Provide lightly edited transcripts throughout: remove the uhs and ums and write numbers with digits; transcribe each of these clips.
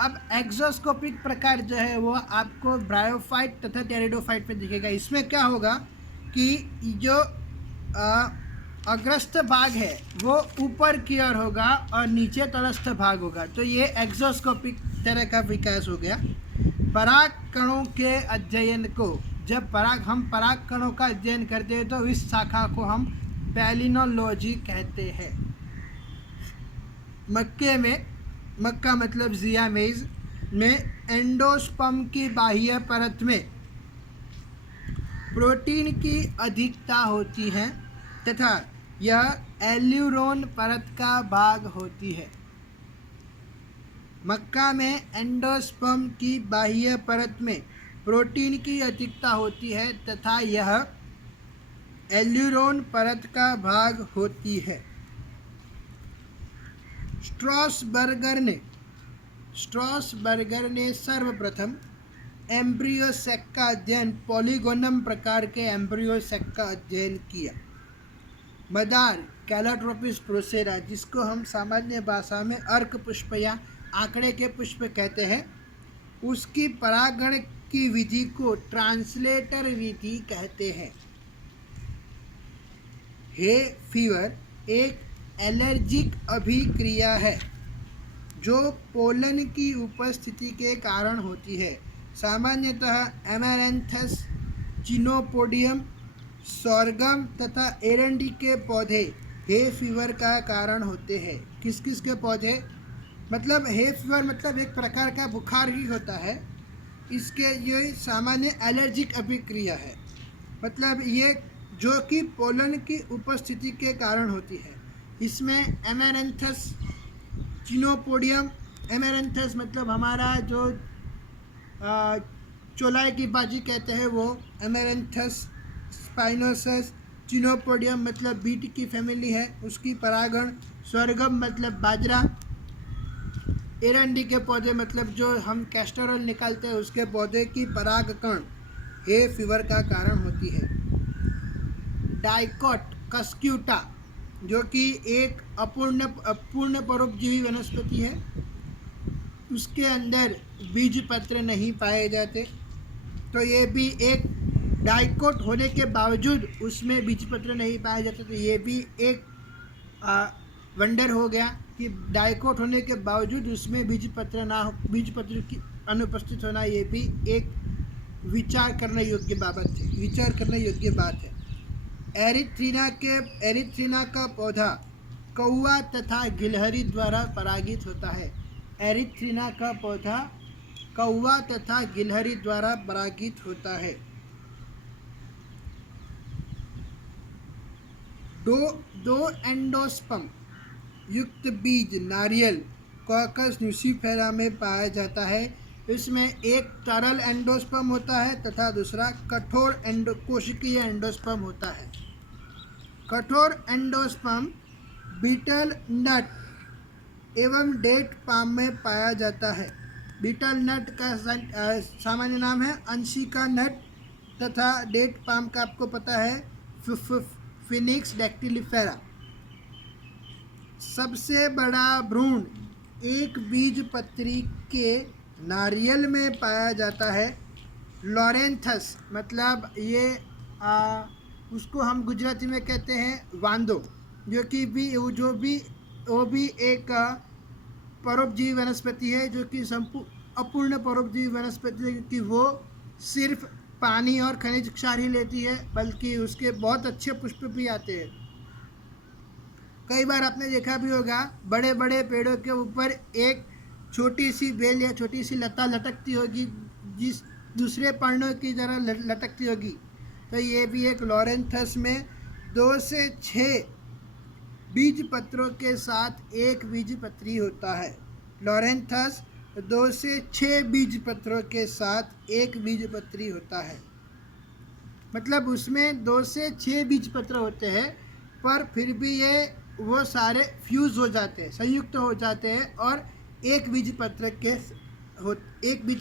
अब एक्सोस्कोपिक प्रकार जो है वो आपको ब्रायोफाइट तथा टेरिडोफाइट में दिखेगा। इसमें क्या होगा कि जो अग्रस्त भाग है वो ऊपर की ओर होगा और नीचे तलस्थ भाग होगा, तो ये एक्सोस्कोपिक तरह का विकास हो गया। पराग कणों के अध्ययन को, जब हम पराग कणों का अध्ययन करते हैं तो इस शाखा को हम पैलिनोलॉजी कहते हैं। मक्का मतलब जिया मेज में एंडोस्पर्म की बाह्य परत में प्रोटीन की अधिकता होती है तथा यह एल्यूरोन परत का भाग होती है। मक्का में एंडोस्पर्म की बाह्य परत में प्रोटीन की अधिकता होती है तथा यह एल्यूरोन परत का भाग होती है। स्ट्रॉसबर्गर ने सर्वप्रथम एम्ब्रियो सेक का अध्ययन, पॉलीगोनम प्रकार के एम्ब्रियो सेक का अध्ययन किया। मदार कैलोट्रोपिस प्रोसेरा, जिसको हम सामान्य भाषा में अर्क पुष्प या आंकड़े के पुष्प कहते हैं, उसकी परागण की विधि को ट्रांसलेटर विधि कहते हैं। हे फीवर एक एलर्जिक अभिक्रिया है जो पोलन की उपस्थिति के कारण होती है। सामान्यतः एमेरैंथस, चिनोपोडियम, सोरगम तथा एरंडी के पौधे हे फीवर का कारण होते हैं। किस किस के पौधे, मतलब हे फीवर मतलब एक प्रकार का बुखार ही होता है। इसके ये सामान्य एलर्जिक अभिक्रिया है, मतलब ये जो कि पोलन की उपस्थिति के कारण होती है। इसमें एमेरैंथस, चिनोपोडियम, एमेरैंथस मतलब हमारा जो चौलाई की बाजी कहते हैं वो एमेरैंथस स्पाइनोसस। चिनोपोडियम मतलब बीट की फैमिली है, उसकी परागण। स्वर्गम मतलब बाजरा। एरंडी के पौधे मतलब जो हम कैस्टर ऑयल निकालते हैं उसके पौधे की परागकण हे फीवर का कारण होती है। डाइकोट कस्क्यूटा, जो कि एक अपूर्ण परोपजीवी वनस्पति है, उसके अंदर बीज पत्र नहीं पाए जाते, तो ये भी एक डाइकोट होने के बावजूद उसमें बीज पत्र नहीं पाए जाते, तो ये भी एक वंडर हो गया कि डाइकोट होने के बावजूद उसमें बीज पत्र की अनुपस्थित होना, ये भी एक विचार करने योग्य बात है। एरिथ्रीना का पौधा कौवा तथा गिलहरी द्वारा परागित होता है। एरिथ्रीना का पौधा कौवा तथा गिलहरी द्वारा परागित होता है। दो एंडोस्पर्म युक्त बीज नारियल कॉकस न्यूसीफेरा में पाया जाता है। इसमें एक तरल एंडोस्पर्म होता है तथा दूसरा कठोर कोशिकीय एंडोस्पर्म होता है। कठोर एंडोस्पर्म बीटल नट एवं डेट पाम में पाया जाता है। बीटल नट का सामान्य नाम है अंशिका नट तथा डेट पाम का आपको पता है फिनिक्स डैक्टिलिफेरा। सबसे बड़ा भ्रूण एक बीजपत्री के नारियल में पाया जाता है। लॉरेंथस मतलब ये उसको हम गुजराती में कहते हैं वांदो, वो भी एक परोपजीवी वनस्पति है, जो कि अपूर्ण परोपजीवी वनस्पति है, क्योंकि वो सिर्फ पानी और खनिज क्षार ही लेती है, बल्कि उसके बहुत अच्छे पुष्प भी आते हैं। कई बार आपने देखा भी होगा बड़े बड़े पेड़ों के ऊपर एक छोटी सी बेल या छोटी सी लता लटकती होगी, जिस दूसरे पर्णों की तरह लटकती होगी, तो ये भी एक लॉरेंथस में 2 से 6 बीज पत्रों के साथ एक बीजपत्री होता है। लॉरेंथस 2 से 6 बीज पत्रों के साथ एक बीजपत्री होता है, मतलब उसमें 2 से 6 बीज पत्र होते हैं, पर फिर भी वो सारे फ्यूज हो जाते हैं, संयुक्त हो जाते हैं और एक बीज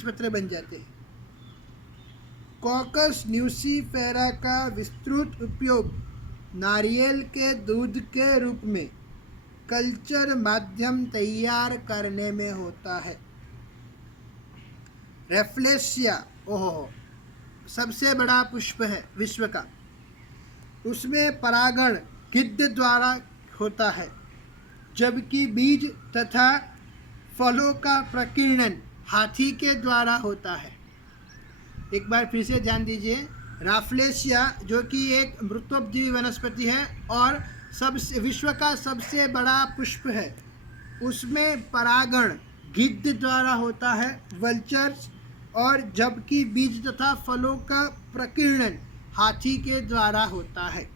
पत्र बन जाते हैं। कॉकस न्यूसीफेरा का विस्तृत उपयोग नारियल के दूध के रूप में कल्चर माध्यम तैयार करने में होता है। रेफ्लेशिया, ओहो, सबसे बड़ा पुष्प है विश्व का। उसमें परागण गिद्ध द्वारा होता है, जबकि बीज तथा फलों का प्रकीर्णन हाथी के द्वारा होता है। एक बार फिर से ध्यान दीजिए, राफ्लेशिया जो कि एक मृतोपजीवी वनस्पति है और सबसे विश्व का सबसे बड़ा पुष्प है, उसमें परागण गिद्ध द्वारा होता है, वल्चर्स, और जबकि बीज तथा फलों का प्रकीर्णन हाथी के द्वारा होता है।